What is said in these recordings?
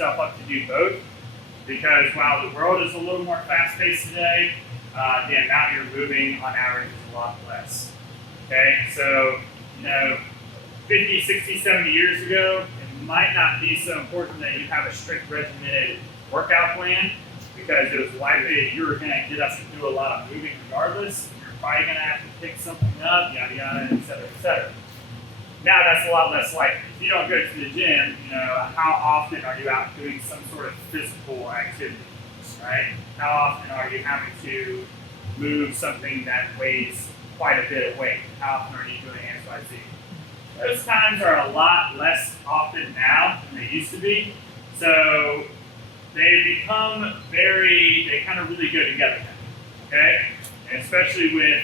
yourself up to do both, because while the world is a little more fast-paced today, the amount you're moving on average is a lot less. Okay, so 50, 60, 70 years ago, it might not be so important that you have a strict regimented workout plan, because it was likely that you were going to get us to do a lot of moving regardless. You're probably going to have to pick something up, yada yada, et cetera, et cetera. Now that's a lot less likely. If you don't go to the gym, how often are you out doing some sort of physical activity, right? How often are you having to move something that weighs quite a bit of weight? How often are you doing X, Y, Z? Those times are a lot less often now than they used to be. So they become they kind of really go together now, okay? And especially with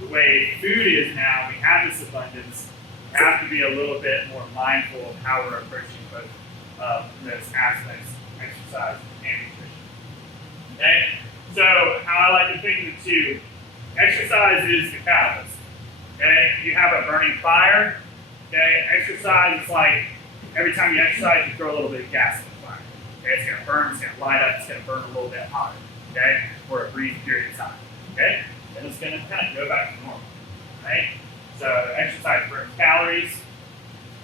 the way food is now, we have this abundance. We have to be a little bit more mindful of how we're approaching both of those aspects, exercise and nutrition. Okay? So how I like to think of the two, exercise is the catalyst. Okay? You have a burning fire. Okay? Exercise is like every time you exercise, you throw a little bit of gas in the fire. Okay? It's going to burn, it's going to light up, it's going to burn a little bit hotter. Okay? For a brief period of time. Okay? Then it's going to kind of go back to normal. Right? So exercise burns calories,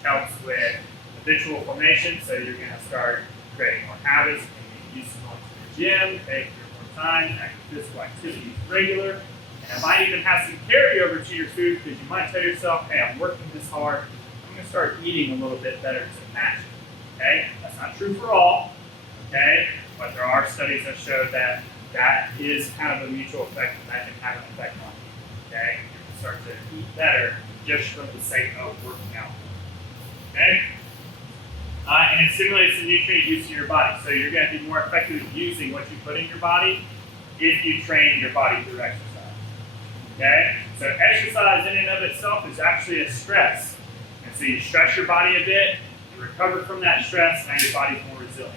helps with habitual formation, so you're going to start creating more habits, and get used to going to the gym, take more time, active physical activity is regular, and it might even have some carryover to your food, because you might tell yourself, hey, I'm working this hard, I'm going to start eating a little bit better to match it. Okay? That's not true for all, okay? But there are studies that show that that is kind of a mutual effect, and that can have an effect on you. Okay? Start to eat better just for the sake of working out. Okay? And it stimulates the nutrient use in your body. So you're going to be more effective at using what you put in your body if you train your body through exercise. Okay? So exercise in and of itself is actually a stress. And so you stress your body a bit, you recover from that stress, now your body's more resilient.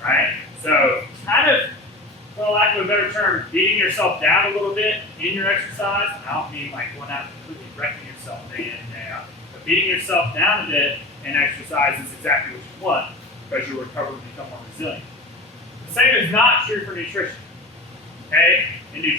Right? So kind of, for lack of a better term, beating yourself down a little bit in your exercise. I don't mean like going out and completely wrecking yourself day in and day out, but beating yourself down a bit in exercise is exactly what you want, because you'll recover and become more resilient. The same is not true for nutrition. Okay? In nutrition,